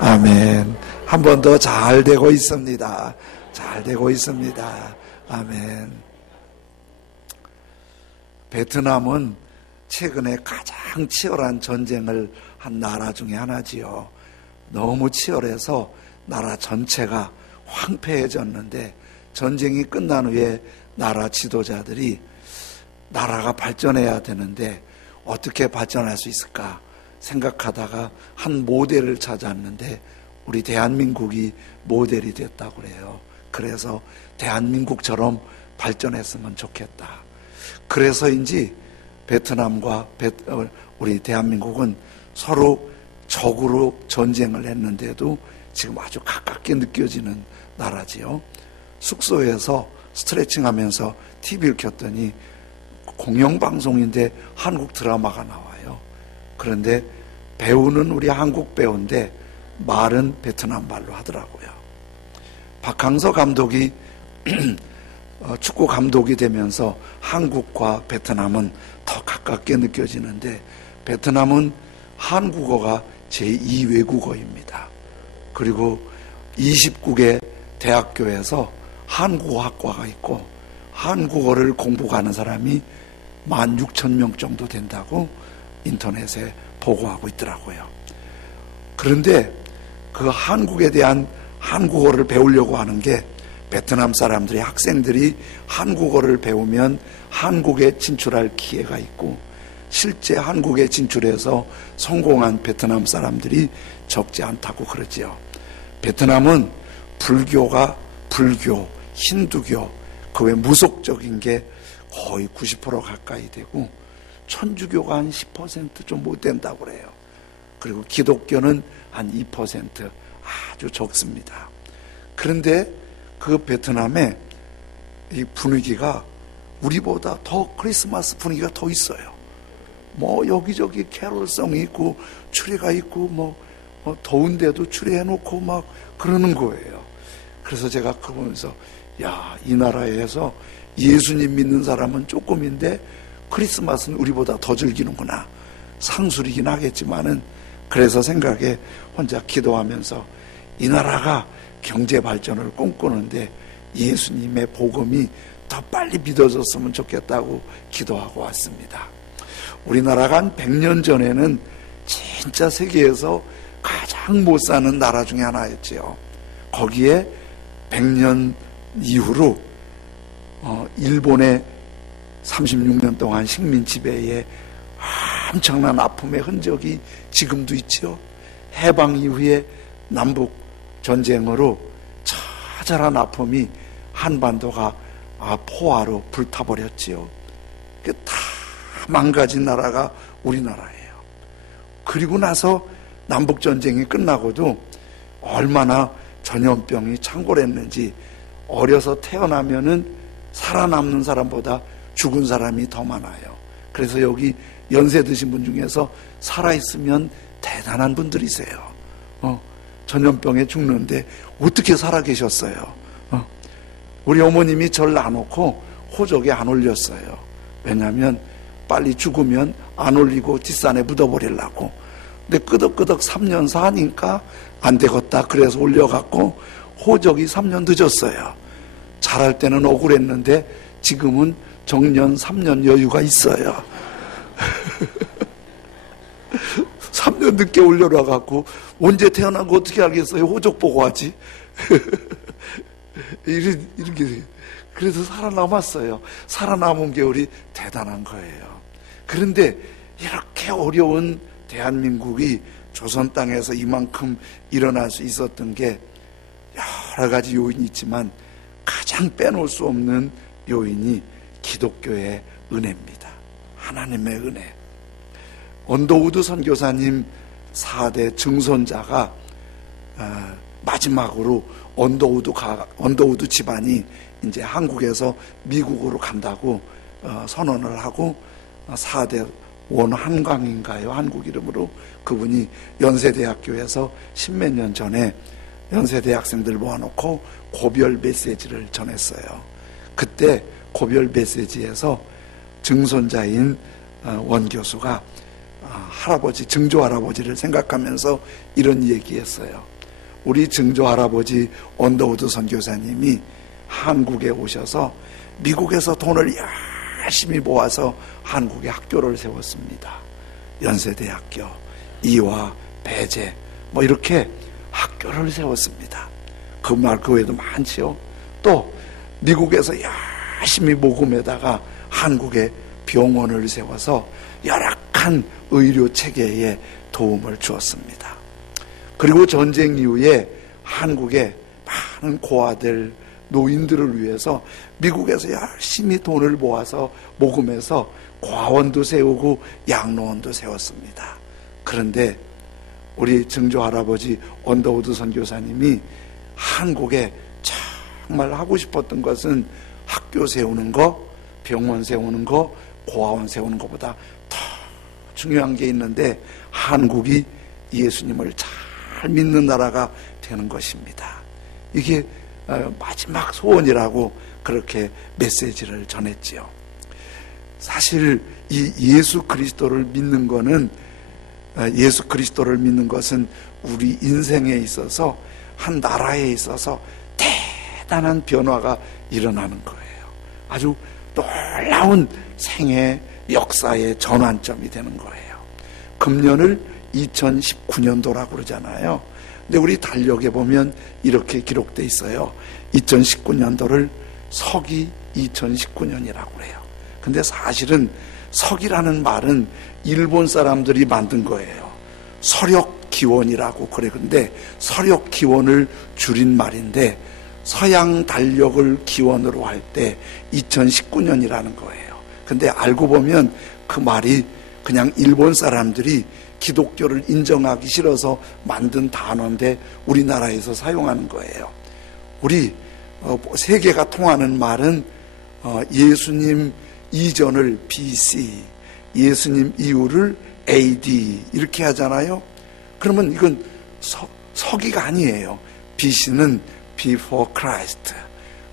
아멘. 한 번 더 잘 되고 있습니다. 잘 되고 있습니다. 아멘. 베트남은 최근에 가장 치열한 전쟁을 한 나라 중에 하나지요. 너무 치열해서 나라 전체가 황폐해졌는데, 전쟁이 끝난 후에 나라 지도자들이 나라가 발전해야 되는데 어떻게 발전할 수 있을까 생각하다가 한 모델을 찾았는데 우리 대한민국이 모델이 됐다고 그래요. 그래서 대한민국처럼 발전했으면 좋겠다. 그래서인지 베트남과 우리 대한민국은 서로 적으로 전쟁을 했는데도 지금 아주 가깝게 느껴지는 나라지요. 숙소에서 스트레칭하면서 TV를 켰더니 공영방송인데 한국 드라마가 나와요. 그런데 배우는 우리 한국 배우인데 말은 베트남 말로 하더라고요. 박항서 감독이 축구 감독이 되면서 한국과 베트남은 더 가깝게 느껴지는데, 베트남은 한국어가 제2 외국어입니다. 그리고 29개 대학교에서 한국어학과가 있고 한국어를 공부하는 사람이 16,000명 정도 된다고 인터넷에 보고하고 있더라고요. 그런데 그 한국에 대한 한국어를 배우려고 하는 게, 베트남 사람들이, 학생들이 한국어를 배우면 한국에 진출할 기회가 있고, 실제 한국에 진출해서 성공한 베트남 사람들이 적지 않다고 그러지요. 베트남은 불교가 불교, 힌두교, 그 외 무속적인 게 거의 90% 가까이 되고, 천주교가 한 10% 좀 못 된다고 그래요. 그리고 기독교는 한 2% 아주 적습니다. 그런데 그 베트남의 이 분위기가 우리보다 더 크리스마스 분위기가 더 있어요. 뭐 여기저기 캐롤성이 있고 추리가 있고 더운데도 추리해놓고 막 그러는 거예요. 그래서 제가 그거 보면서, 야, 이 나라에서 예수님 믿는 사람은 조금인데 크리스마스는 우리보다 더 즐기는구나. 상술이긴 하겠지만은, 그래서 생각에 혼자 기도하면서 이 나라가 경제 발전을 꿈꾸는데 예수님의 복음이 더 빨리 믿어졌으면 좋겠다고 기도하고 왔습니다. 우리나라가 한 100년 전에는 진짜 세계에서 가장 못 사는 나라 중에 하나였지요. 거기에 100년 이후로 일본의 36년 동안 식민 지배에 엄청난 아픔의 흔적이 지금도 있죠. 해방 이후에 남북 전쟁으로 처절한 아픔이 한반도가 포화로 불타버렸지요. 다 망가진 나라가 우리나라예요. 그리고 나서 남북 전쟁이 끝나고도 얼마나 전염병이 창궐했는지, 어려서 태어나면은 살아남는 사람보다 죽은 사람이 더 많아요. 그래서 여기 연세 드신 분 중에서 살아있으면 대단한 분들이세요. 전염병에 죽는데 어떻게 살아계셨어요? 우리 어머님이 절 놔놓고 호적에 안 올렸어요. 왜냐하면 빨리 죽으면 안 올리고 뒷산에 묻어버리려고. 근데 끄덕끄덕 3년 사니까 안 되겠다. 그래서 올려갖고 호적이 3년 늦었어요. 잘할 때는 억울했는데 지금은 정년 3년 여유가 있어요. 3년 늦게 올려놔갖고 언제 태어난 거 어떻게 알겠어요? 호적 보고 하지. 이렇게. 그래서 살아남았어요. 살아남은 게 우리 대단한 거예요. 그런데 이렇게 어려운 대한민국이 조선 땅에서 이만큼 일어날 수 있었던 게 여러 가지 요인이 있지만 가장 빼놓을 수 없는 요인이 기독교의 은혜입니다. 하나님의 은혜. 언더우드 선교사님 4대 증손자가 마지막으로 언더우드 집안이 이제 한국에서 미국으로 간다고 선언을 하고 4대 원한광인가요? 한국 이름으로. 그분이 연세대학교에서 십몇 년 전에 연세대 학생들 모아놓고 고별 메시지를 전했어요. 그때 고별 메시지에서 증손자인 원 교수가 할아버지, 증조 할아버지를 생각하면서 이런 얘기했어요. 우리 증조 할아버지 언더우드 선교사님이 한국에 오셔서 미국에서 돈을 열심히 모아서 한국에 학교를 세웠습니다. 연세대학교, 이화, 배재 뭐 이렇게 학교를 세웠습니다. 그 말 그 외에도 많지요. 또 미국에서 열심히 모금에다가 한국에 병원을 세워서 열악한 의료 체계에 도움을 주었습니다. 그리고 전쟁 이후에 한국에 많은 고아들, 노인들을 위해서 미국에서 열심히 돈을 모아서 모금해서 과원도 세우고 양로원도 세웠습니다. 그런데 우리 증조 할아버지 언더우드 선교사님이 한국에 정말 하고 싶었던 것은 학교 세우는 거, 병원 세우는 거, 고아원 세우는 것보다 더 중요한 게 있는데 한국이 예수님을 잘 믿는 나라가 되는 것입니다. 이게 마지막 소원이라고 그렇게 메시지를 전했지요. 사실 이 예수 그리스도를 믿는 거는, 예수 그리스도를 믿는 것은 우리 인생에 있어서, 한 나라에 있어서 대단한 변화가 일어나는 거예요. 아주 놀라운 생애 역사의 전환점이 되는 거예요. 금년을 2019년도라고 그러잖아요. 근데 우리 달력에 보면 이렇게 기록돼 있어요. 2019년도를 서기 2019년이라고 그래요. 근데 사실은 서기라는 말은 일본 사람들이 만든 거예요. 서력기원이라고 그래. 근데 서력기원을 줄인 말인데 서양 달력을 기원으로 할 때 2019년이라는 거예요. 근데 알고 보면 그 말이 그냥 일본 사람들이 기독교를 인정하기 싫어서 만든 단어인데 우리나라에서 사용하는 거예요. 우리 세계가 통하는 말은 예수님 이전을 BC, 예수님 이후를 AD 이렇게 하잖아요. 그러면 이건 서기가 아니에요. BC는 Before Christ,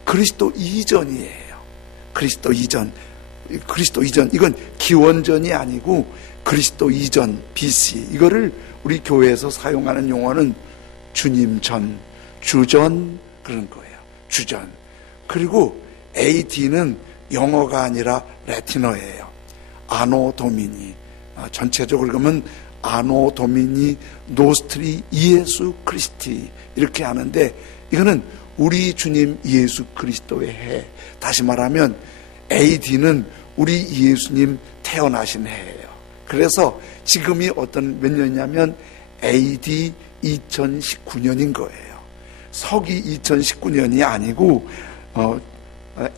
그리스도 이전이에요. 그리스도 이전 이건 기원전이 아니고 그리스도 이전 BC, 이거를 우리 교회에서 사용하는 용어는 주님 전, 주전 그런 거예요. 주전. 그리고 AD는 영어가 아니라 라틴어예요. 아노 도미니, 전체적으로 그러면 아노 도미니 노스트리 이에수 크리스티 이렇게 하는데, 이거는 우리 주님 예수 그리스도의 해. 다시 말하면 AD는 우리 예수님 태어나신 해예요. 그래서 지금이 몇 년이냐면 AD 2019년인 거예요. 서기 2019년이 아니고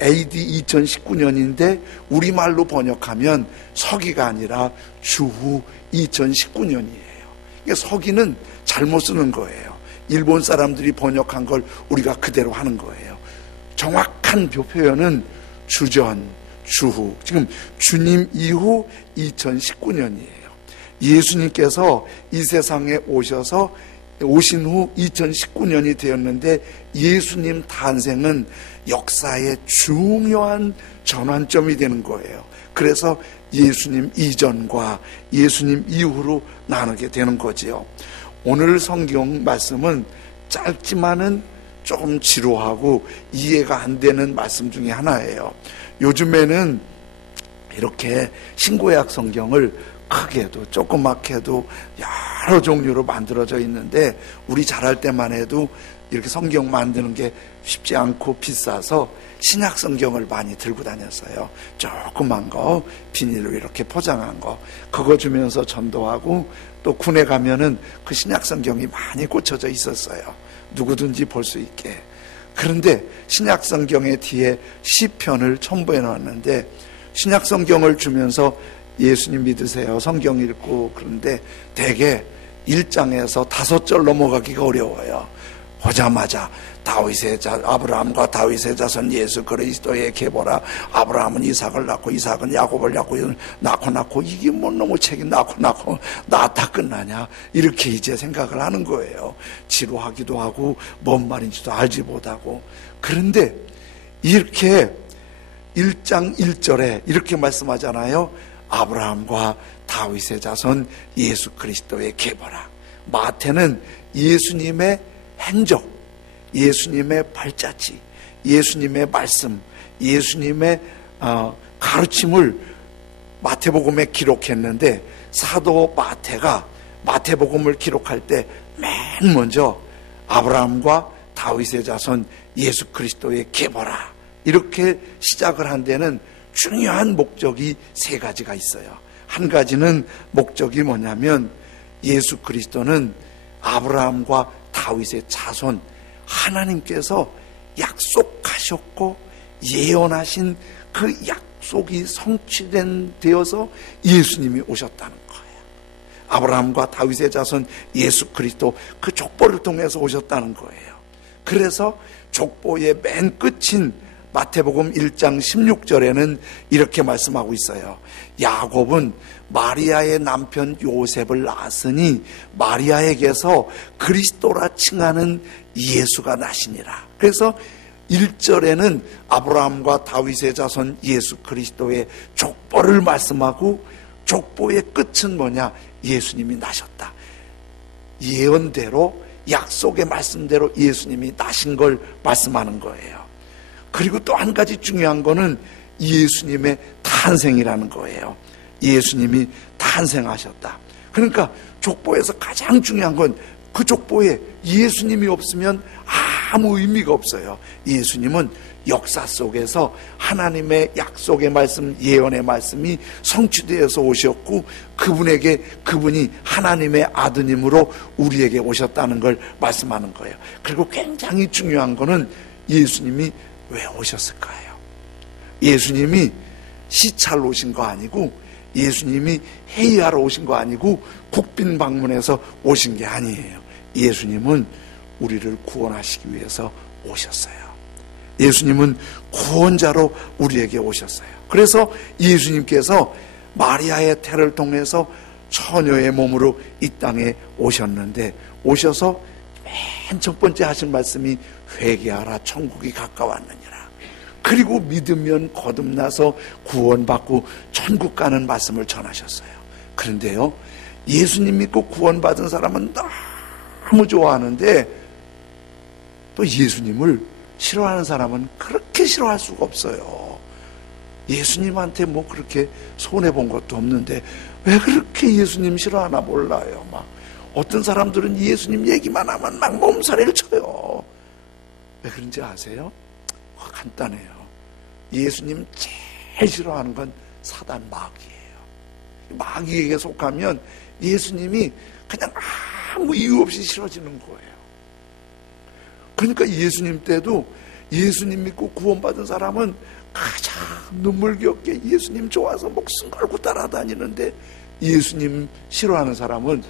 AD 2019년인데 우리말로 번역하면 서기가 아니라 주후 2019년이에요. 그러니까 서기는 잘못 쓰는 거예요. 일본 사람들이 번역한 걸 우리가 그대로 하는 거예요. 정확한 표현은 주전, 주후. 지금 주님 이후 2019년이에요. 예수님께서 이 세상에 오신 후 2019년이 되었는데 예수님 탄생은 역사의 중요한 전환점이 되는 거예요. 그래서 예수님 이전과 예수님 이후로 나누게 되는 거지요. 오늘 성경 말씀은 짧지만은 조금 지루하고 이해가 안 되는 말씀 중에 하나예요. 요즘에는 이렇게 신구약 성경을 크게도 조그맣게도 여러 종류로 만들어져 있는데 우리 자랄 때만 해도 이렇게 성경 만드는 게 쉽지 않고 비싸서 신약 성경을 많이 들고 다녔어요. 조그만 거 비닐로 이렇게 포장한 거 그거 주면서 전도하고, 또 군에 가면은 그 신약 성경이 많이 꽂혀져 있었어요. 누구든지 볼 수 있게. 그런데 신약 성경의 뒤에 시편을 첨부해 놨는데 신약 성경을 주면서 예수님 믿으세요, 성경 읽고, 그런데 대개 1장에서 5절 넘어가기가 어려워요. 보자마자 다윗의 아브라함과 다윗의 자손 예수 그리스도의 계보라. 아브라함은 이삭을 낳고 이삭은 야곱을 낳고 이게 뭐 너무 책이 낳고 낳다 끝나냐, 이렇게 이제 생각을 하는 거예요. 지루하기도 하고 뭔 말인지도 알지 못하고. 그런데 이렇게 1장 1절에 이렇게 말씀하잖아요. 아브라함과 다윗의 자손 예수 그리스도의 계보라. 마태는 예수님의 행적, 예수님의 발자취, 예수님의 말씀, 예수님의 가르침을 마태복음에 기록했는데, 사도 마태가 마태복음을 기록할 때 맨 먼저 아브라함과 다윗의 자손 예수 그리스도의 계보라 이렇게 시작을 한 데는 중요한 목적이 세 가지가 있어요. 한 가지는 목적이 뭐냐면, 예수 그리스도는 아브라함과 다윗의 자손, 하나님께서 약속하셨고 예언하신 그 약속이 성취되어서 예수님이 오셨다는 거예요. 아브라함과 다윗의 자손 예수 그리스도, 그 족보를 통해서 오셨다는 거예요. 그래서 족보의 맨 끝인 마태복음 1장 16절에는 이렇게 말씀하고 있어요. 야곱은 마리아의 남편 요셉을 낳았으니 마리아에게서 그리스도라 칭하는 예수가 나시니라. 그래서 1절에는 아브라함과 다윗의 자손 예수 그리스도의 족보를 말씀하고, 족보의 끝은 뭐냐? 예수님이 나셨다. 예언대로, 약속의 말씀대로 예수님이 나신 걸 말씀하는 거예요. 그리고 또 한 가지 중요한 거는 예수님의 탄생이라는 거예요. 예수님이 탄생하셨다. 그러니까 족보에서 가장 중요한 건 그 족보에 예수님이 없으면 아무 의미가 없어요. 예수님은 역사 속에서 하나님의 약속의 말씀, 예언의 말씀이 성취되어서 오셨고, 그분이 하나님의 아드님으로 우리에게 오셨다는 걸 말씀하는 거예요. 그리고 굉장히 중요한 거는 예수님이 왜 오셨을까요? 예수님이 시찰로 오신 거 아니고, 예수님이 회의하러 오신 거 아니고, 국빈 방문해서 오신 게 아니에요. 예수님은 우리를 구원하시기 위해서 오셨어요. 예수님은 구원자로 우리에게 오셨어요. 그래서 예수님께서 마리아의 태를 통해서 처녀의 몸으로 이 땅에 오셨는데, 오셔서 맨 첫 번째 하신 말씀이 회개하라, 천국이 가까웠느니라. 그리고 믿으면 거듭나서 구원받고 천국 가는 말씀을 전하셨어요. 그런데요, 예수님 믿고 구원받은 사람은 너무 좋아하는데, 또 예수님을 싫어하는 사람은 그렇게 싫어할 수가 없어요. 예수님한테 뭐 그렇게 손해본 것도 없는데 왜 그렇게 예수님 싫어하나 몰라요. 막 어떤 사람들은 예수님 얘기만 하면 막 몸살을 쳐요. 왜 그런지 아세요? 간단해요. 예수님 제일 싫어하는 건 사단 마귀예요. 마귀에게 속하면 예수님이 그냥 아무 이유 없이 싫어지는 거예요. 그러니까 예수님 때도 예수님 믿고 구원받은 사람은 가장 눈물겹게 예수님 좋아서 목숨 걸고 따라다니는데, 예수님 싫어하는 사람은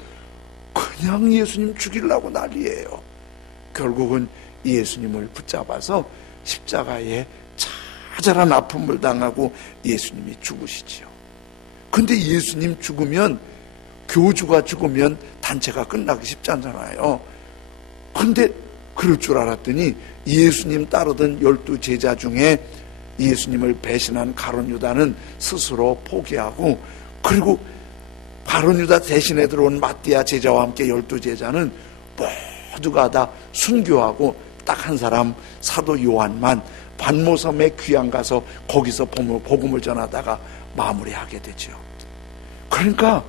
그냥 예수님 죽이려고 난리예요. 결국은 예수님을 붙잡아서 십자가에 자잘한 아픔을 당하고 예수님이 죽으시지요. 근데 예수님 죽으면, 교주가 죽으면 단체가 끝나기 쉽지 않잖아요. 근데 그럴 줄 알았더니 예수님 따르던 12제자 중에 예수님을 배신한 가룟 유다는 스스로 포기하고, 그리고 가룟 유다 대신에 들어온 마띠아 제자와 함께 12제자는 모두가 다 순교하고, 딱 한 사람 사도 요한만 반모섬에 귀양 가서 거기서 복음을 전하다가 마무리하게 되죠. 그러니까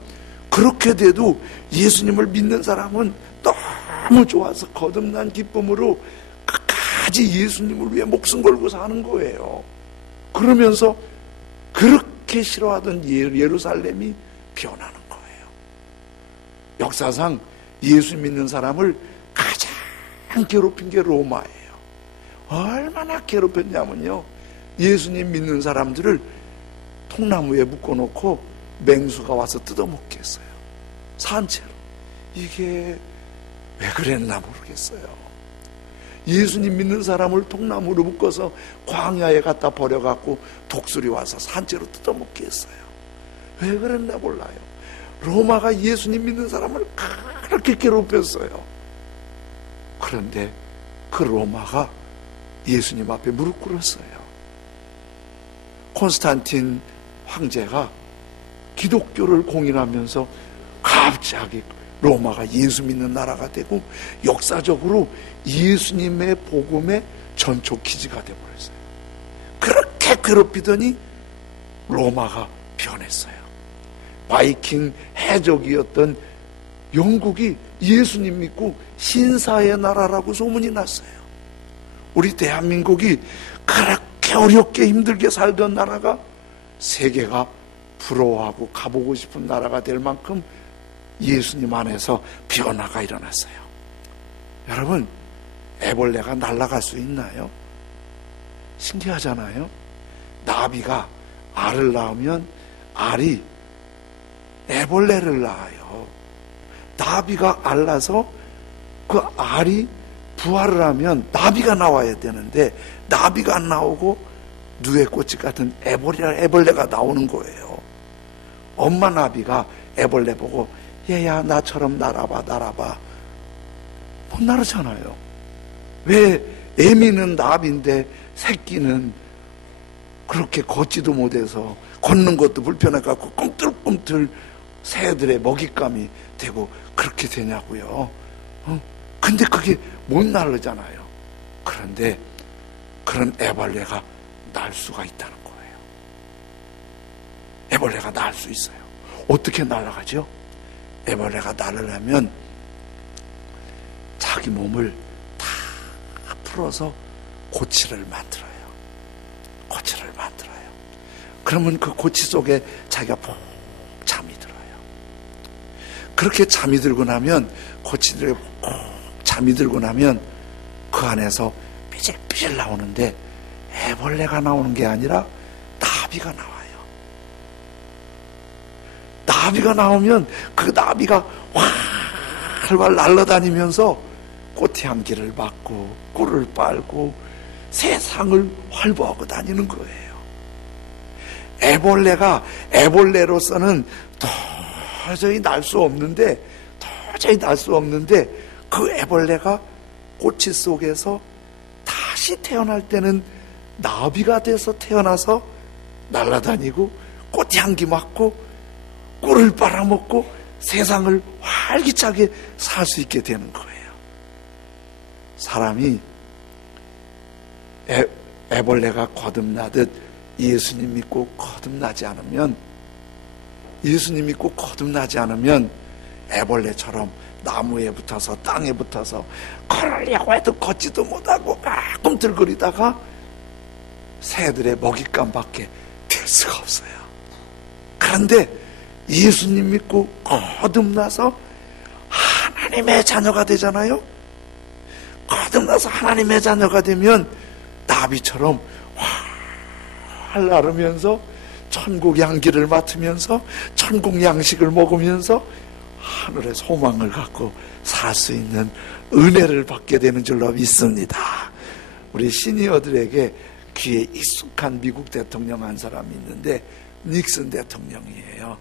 그렇게 돼도 예수님을 믿는 사람은 너무 좋아서 거듭난 기쁨으로 끝까지 예수님을 위해 목숨 걸고 사는 거예요. 그러면서 그렇게 싫어하던 예루살렘이 변하는 거예요. 역사상 예수 믿는 사람을 가장 괴롭힌 게 로마예요. 얼마나 괴롭혔냐면요, 예수님 믿는 사람들을 통나무에 묶어놓고 맹수가 와서 뜯어먹게 했어요. 산채로. 이게 왜 그랬나 모르겠어요. 예수님 믿는 사람을 통나무로 묶어서 광야에 갖다 버려갖고 독수리 와서 산채로 뜯어먹게 했어요. 왜 그랬나 몰라요. 로마가 예수님 믿는 사람을 그렇게 괴롭혔어요. 그런데 그 로마가 예수님 앞에 무릎 꿇었어요. 콘스탄틴 황제가 기독교를 공인하면서 갑자기 로마가 예수 믿는 나라가 되고 역사적으로 예수님의 복음의 전초 기지가 되어버렸어요. 그렇게 괴롭히더니 로마가 변했어요. 바이킹 해적이었던 영국이 예수님 믿고 신사의 나라라고 소문이 났어요. 우리 대한민국이 그렇게 어렵게 힘들게 살던 나라가 세계가 부러워하고 가보고 싶은 나라가 될 만큼 예수님 안에서 변화가 일어났어요. 여러분, 애벌레가 날아갈 수 있나요? 신기하잖아요. 나비가 알을 낳으면 알이 애벌레를 낳아요. 나비가 알 낳아서 그 알이 부화를 하면 나비가 나와야 되는데 나비가 안 나오고 누에꽃이 같은 애벌레가 나오는 거예요. 엄마 나비가 애벌레 보고 얘야 나처럼 날아봐 못 나르잖아요. 왜 애미는 나비인데 새끼는 그렇게 걷지도 못해서 걷는 것도 불편해갖고 꿈틀꿈틀 새들의 먹잇감이 되고 그렇게 되냐고요. 근데 그게 못 날르잖아요. 그런데 그런 애벌레가 날 수가 있다는 거예요. 애벌레가 날 수 있어요. 어떻게 날아가죠? 애벌레가 날으려면 자기 몸을 다 풀어서 고치를 만들어요. 고치를 만들어요. 그러면 그 고치 속에 자기가 푹 잠이 들어요. 그렇게 잠이 들고 나면 고치들이 푹 잠이 들고 나면 그 안에서 삐질삐질 나오는데 애벌레가 나오는 게 아니라 나비가 나와요. 나비가 나오면 그 나비가 활활 날아다니면서 꽃향기를 맡고 꿀을 빨고 세상을 활보하고 다니는 거예요. 애벌레가 애벌레로서는 도저히 날 수 없는데 그 애벌레가 꼬치 속에서 다시 태어날 때는 나비가 돼서 태어나서 날아다니고 꽃향기 맡고 꿀을 빨아먹고 세상을 활기차게 살 수 있게 되는 거예요. 사람이 애벌레가 거듭나듯 예수님 믿고 거듭나지 않으면 애벌레처럼 나무에 붙어서 땅에 붙어서 걸으려고 해도 걷지도 못하고 꿈틀거리다가 새들의 먹잇감 밖에 될 수가 없어요. 그런데 예수님 믿고 거듭나서 하나님의 자녀가 되잖아요. 거듭나서 하나님의 자녀가 되면 나비처럼 활 나르면서 천국 향기를 맡으면서 천국 양식을 먹으면서 하늘의 소망을 갖고 살 수 있는 은혜를 받게 되는 줄로 믿습니다. 우리 시니어들에게 귀에 익숙한 미국 대통령 한 사람이 있는데 닉슨 대통령이에요.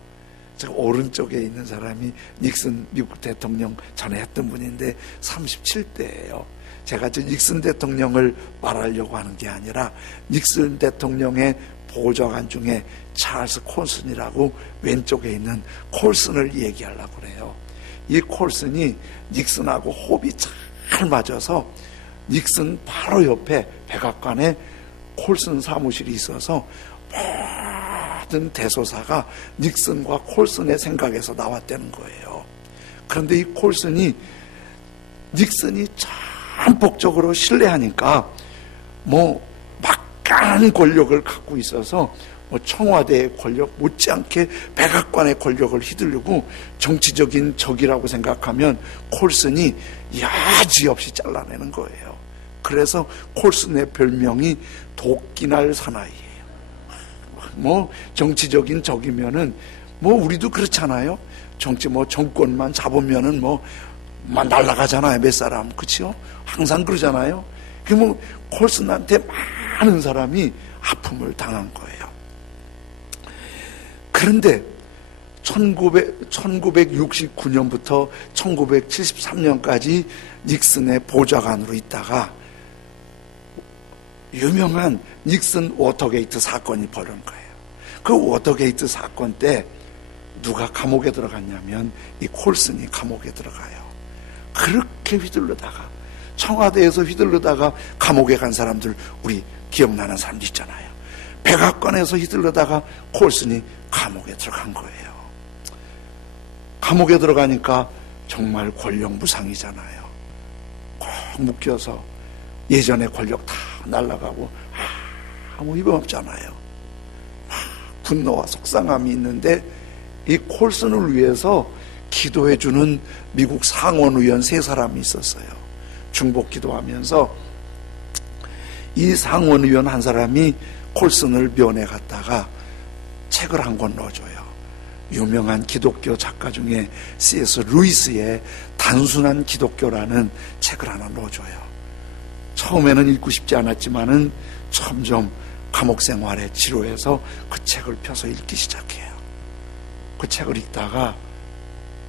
저 오른쪽에 있는 사람이 닉슨 미국 대통령 전에 했던 분인데 37대예요. 제가 저 닉슨 대통령을 말하려고 하는 게 아니라 닉슨 대통령의 보좌관 중에 찰스 콜슨이라고 왼쪽에 있는 콜슨을 얘기하려고 그래요. 이 콜슨이 닉슨하고 호흡이 잘 맞아서 닉슨 바로 옆에 백악관에 콜슨 사무실이 있어서 모든 대소사가 닉슨과 콜슨의 생각에서 나왔다는 거예요. 그런데 이 콜슨이 닉슨이 전폭적으로 신뢰하니까 막강한 권력을 갖고 있어서 청와대의 권력 못지않게 백악관의 권력을 휘두르고 정치적인 적이라고 생각하면 콜슨이 야지없이 잘라내는 거예요. 그래서 콜슨의 별명이 도끼날 사나이예요. 정치적인 적이면은 우리도 그렇잖아요. 정권만 잡으면은 날아가잖아요. 몇 사람. 그치요? 항상 그러잖아요. 콜슨한테 많은 사람이 아픔을 당한 거예요. 그런데 1969년부터 1973년까지 닉슨의 보좌관으로 있다가 유명한 닉슨 워터게이트 사건이 벌어진 거예요. 그 워터게이트 사건 때 누가 감옥에 들어갔냐면 이 콜슨이 감옥에 들어가요. 그렇게 휘둘르다가, 청와대에서 휘둘르다가 감옥에 간 사람들 우리 기억나는 사람들 있잖아요. 백악관에서 휘둘르다가 콜슨이 감옥에 들어간 거예요. 감옥에 들어가니까 정말 권력무상이잖아요. 꼭 묶여서 예전의 권력 다 날아가고 아무 힘 없잖아요. 분노와 속상함이 있는데 이 콜슨을 위해서 기도해주는 미국 상원의원 3사람이 있었어요. 중복 기도하면서 이 상원의원 한 사람이 콜슨을 면회 갔다가 책을 한 권 넣어줘요. 유명한 기독교 작가 중에 C.S. 루이스의 단순한 기독교라는 책을 하나 넣어줘요. 처음에는 읽고 싶지 않았지만은 점점 감옥 생활에 지루해서 그 책을 펴서 읽기 시작해요. 그 책을 읽다가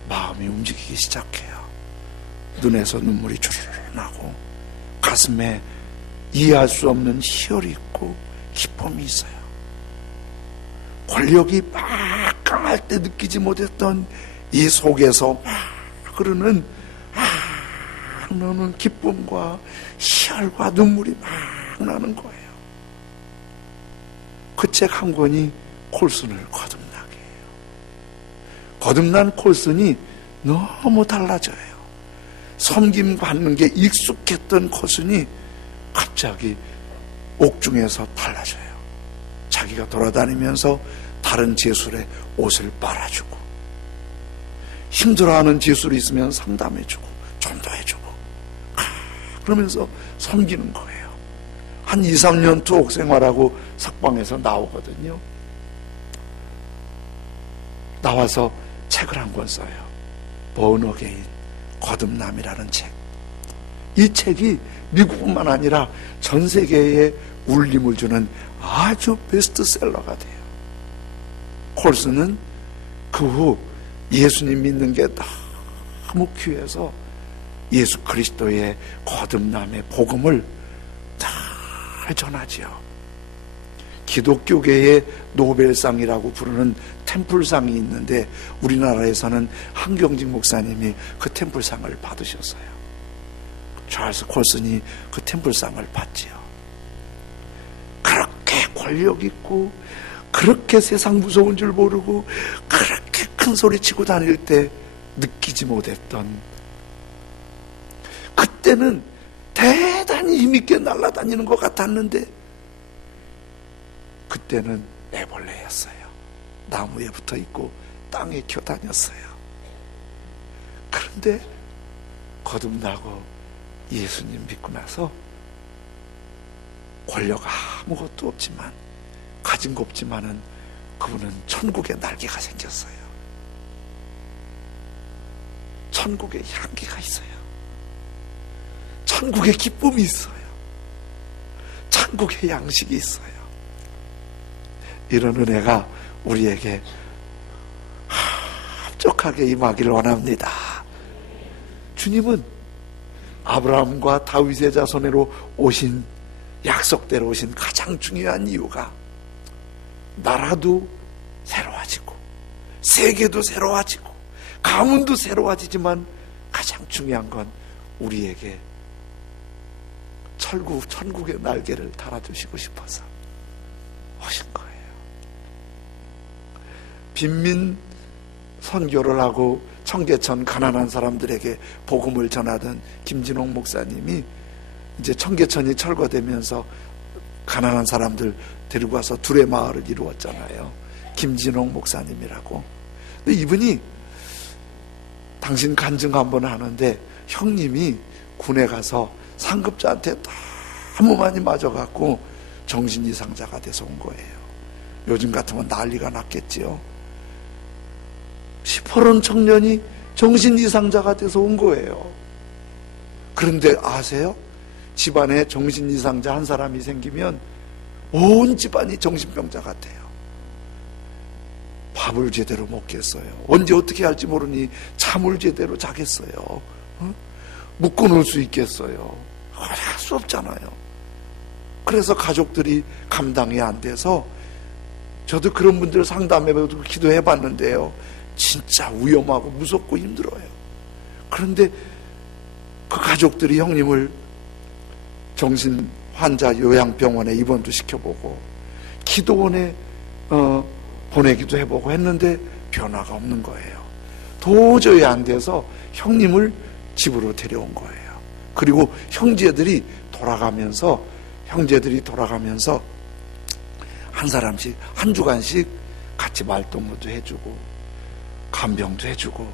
마음이 움직이기 시작해요. 눈에서 눈물이 주르르 나고 가슴에 이해할 수 없는 희열이 있고 기쁨이 있어요. 권력이 막 강할 때 느끼지 못했던 이 속에서 막 흐르는 나는 기쁨과 희열과 눈물이 막 나는 거예요. 그 책 한 권이 콜슨을 거듭나게 해요. 거듭난 콜슨이 너무 달라져요. 섬김 받는 게 익숙했던 콜슨이 갑자기 옥중에서 달라져요. 자기가 돌아다니면서 다른 제술에 옷을 빨아주고, 힘들어하는 제술이 있으면 상담해주고 좀 더 해주고, 그러면서 섬기는 거예요. 한 2, 3년 투옥 생활하고 석방에서 나오거든요. 나와서 책을 한 권 써요. Born Again, 거듭남이라는 책. 이 책이 미국뿐만 아니라 전 세계에 울림을 주는 아주 베스트셀러가 돼요. 콜슨은 그 후 예수님 믿는 게 너무 귀해서 예수 그리스도의 거듭남의 복음을 잘 전하지요. 기독교계의 노벨상이라고 부르는 템플상이 있는데 우리나라에서는 한경직 목사님이 그 템플상을 받으셨어요. 찰스 콜슨이 그 템플상을 받지요. 그렇게 권력 있고 그렇게 세상 무서운 줄 모르고 그렇게 큰 소리 치고 다닐 때 느끼지 못했던, 그때는 대단히 힘있게 날아다니는 것 같았는데 그때는 애벌레였어요. 나무에 붙어있고 땅에 기어다녔어요. 그런데 거듭나고 예수님 믿고 나서 권력 아무것도 없지만, 가진 거 없지만은 그분은 천국의 날개가 생겼어요. 천국의 향기가 있어요. 천국의 기쁨이 있어요. 천국의 양식이 있어요. 이런 은혜가 우리에게 합족하게 임하기를 원합니다. 주님은 아브라함과 다윗의 자손으로 오신, 약속대로 오신 가장 중요한 이유가 나라도 새로워지고 세계도 새로워지고 가문도 새로워지지만 가장 중요한 건 우리에게 천국의 날개를 달아주시고 싶어서 오신 거예요. 빈민 선교를 하고 청계천 가난한 사람들에게 복음을 전하던 김진홍 목사님이 이제 청계천이 철거되면서 가난한 사람들 데리고 와서 둘의 마을을 이루었잖아요. 김진홍 목사님이라고. 근데 이분이 당신 간증 한번 하는데 형님이 군에 가서 상급자한테 너무 많이 맞아갖고 정신이상자가 돼서 온 거예요. 요즘 같으면 난리가 났겠지요. 시퍼런 청년이 정신이상자가 돼서 온 거예요. 그런데 아세요? 집안에 정신이상자 한 사람이 생기면 온 집안이 정신병자 같아요. 밥을 제대로 먹겠어요. 언제 어떻게 할지 모르니 잠을 제대로 자겠어요. 묶어놓을 수 있겠어요. 할 수 없잖아요. 그래서 가족들이 감당이 안 돼서 저도 그런 분들 상담해보고 기도해봤는데요. 진짜 위험하고 무섭고 힘들어요. 그런데 그 가족들이 형님을 정신 환자 요양병원에 입원도 시켜보고 기도원에 보내기도 해보고 했는데 변화가 없는 거예요. 도저히 안 돼서 형님을 집으로 데려온 거예요. 그리고 형제들이 돌아가면서 한 사람씩 한 주간씩 같이 말동무도 해주고 간병도 해주고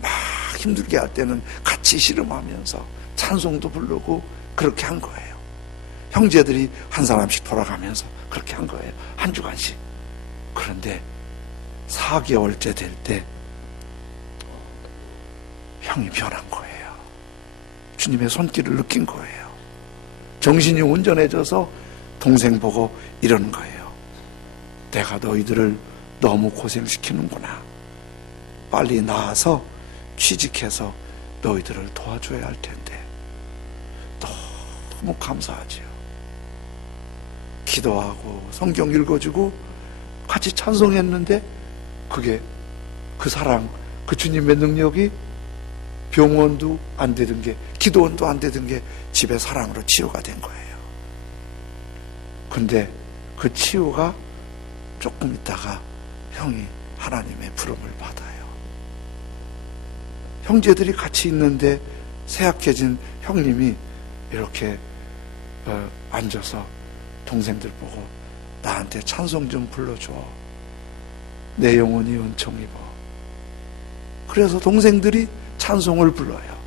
막 힘들게 할 때는 같이 씨름하면서 찬송도 부르고 그렇게 한 거예요. 형제들이 한 사람씩 돌아가면서 그렇게 한 거예요. 한 주간씩. 그런데 4개월째 될 때 형이 변한 거예요. 주님의 손길을 느낀 거예요. 정신이 온전해져서 동생 보고 이러는 거예요. 내가 너희들을 너무 고생시키는구나. 빨리 나와서 취직해서 너희들을 도와줘야 할 텐데. 너무 감사하지요. 기도하고 성경 읽어주고 같이 찬송했는데 그게 그 사랑, 그 주님의 능력이 병원도 안 되던 게, 기도원도 안 되던 게 집의 사랑으로 치유가 된 거예요. 근데 그 치유가 조금 있다가 형이 하나님의 부름을 받아요. 형제들이 같이 있는데 쇠약해진 형님이 이렇게 앉아서 동생들 보고 나한테 찬송 좀 불러줘. 내 영혼이 은총 입어. 그래서 동생들이 찬송을 불러요.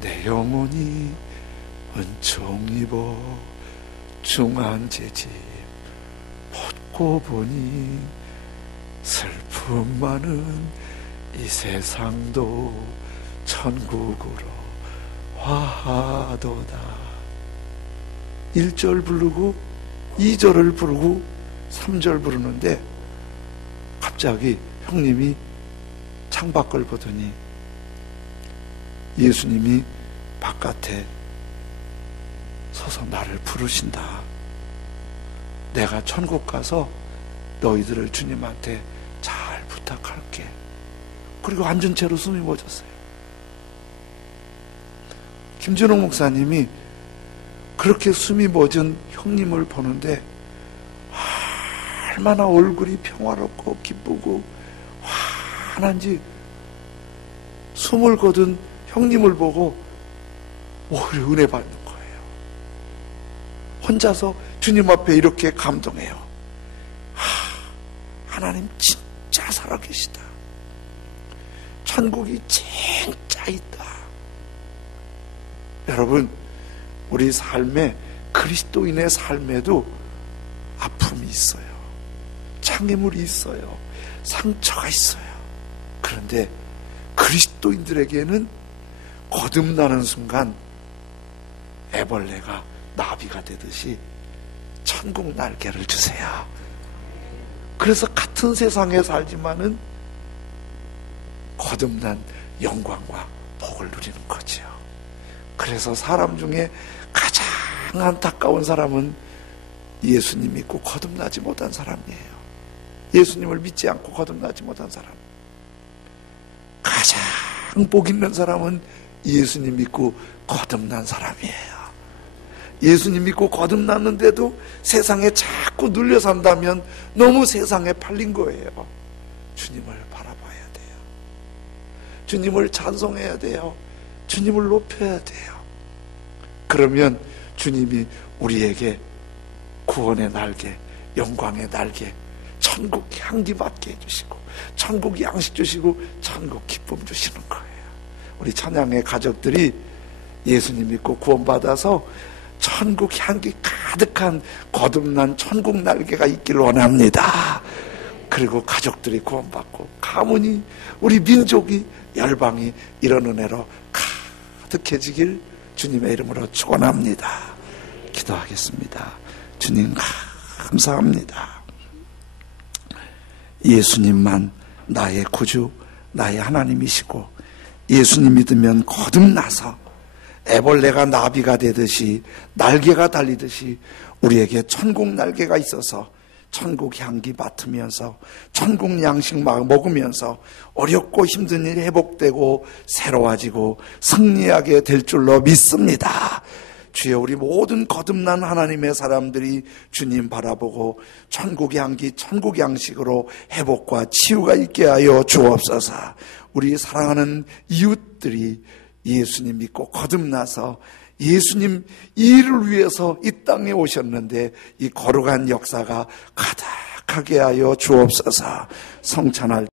내 영혼이 은총 입어 중한 재짐 벗고 보니 슬픔 많은 이 세상도 천국으로 화하도다. 1절 부르고 2절을 부르고 3절 부르는데 갑자기 형님이 창밖을 보더니 예수님이 바깥에 서서 나를 부르신다. 내가 천국 가서 너희들을 주님한테 잘 부탁할게. 그리고 앉은 채로 숨이 멎었어요. 김준호 목사님이 그렇게 숨이 멎은 형님을 보는데 얼마나 얼굴이 평화롭고 기쁘고 환한지 숨을 거둔 형님을 보고 오히려 은혜 받는 거예요. 혼자서 주님 앞에 이렇게 감동해요. 하나님 진짜 살아계시다. 천국이 진짜 있다. 여러분, 우리 삶에, 그리스도인의 삶에도 아픔이 있어요. 장애물이 있어요. 상처가 있어요. 그런데 그리스도인들에게는 거듭나는 순간 애벌레가 나비가 되듯이 천국 날개를 주세요. 그래서 같은 세상에 살지만은 거듭난 영광과 복을 누리는 거죠. 그래서 사람 중에 가장 안타까운 사람은 예수님 믿고 거듭나지 못한 사람이에요. 예수님을 믿지 않고 거듭나지 못한 사람. 가장 복 있는 사람은 예수님 믿고 거듭난 사람이에요. 예수님 믿고 거듭났는데도 세상에 자꾸 눌려 산다면 너무 세상에 팔린 거예요. 주님을 바라봐야 돼요. 주님을 찬송해야 돼요. 주님을 높여야 돼요. 그러면 주님이 우리에게 구원의 날개, 영광의 날개, 천국 향기 맡게 해주시고 천국 양식 주시고 천국 기쁨 주시는 거예요. 우리 찬양의 가족들이 예수님 믿고 구원받아서 천국 향기 가득한 거듭난 천국 날개가 있기를 원합니다. 그리고 가족들이 구원받고 가문이, 우리 민족이, 열방이 이런 은혜로 가득해지길 주님의 이름으로 축원합니다. 기도하겠습니다. 주님 감사합니다. 예수님만 나의 구주, 나의 하나님이시고 예수님 믿으면 거듭나서 애벌레가 나비가 되듯이 날개가 달리듯이 우리에게 천국 날개가 있어서 천국 향기 맡으면서 천국 양식 먹으면서 어렵고 힘든 일 회복되고 새로워지고 승리하게 될 줄로 믿습니다. 주여, 우리 모든 거듭난 하나님의 사람들이 주님 바라보고 천국 향기, 천국 양식으로 회복과 치유가 있게 하여 주옵소서. 우리 사랑하는 이웃들이 예수님 믿고 거듭나서 예수님 일을 위해서 이 땅에 오셨는데 이 거룩한 역사가 가득하게 하여 주옵소서. 성찬할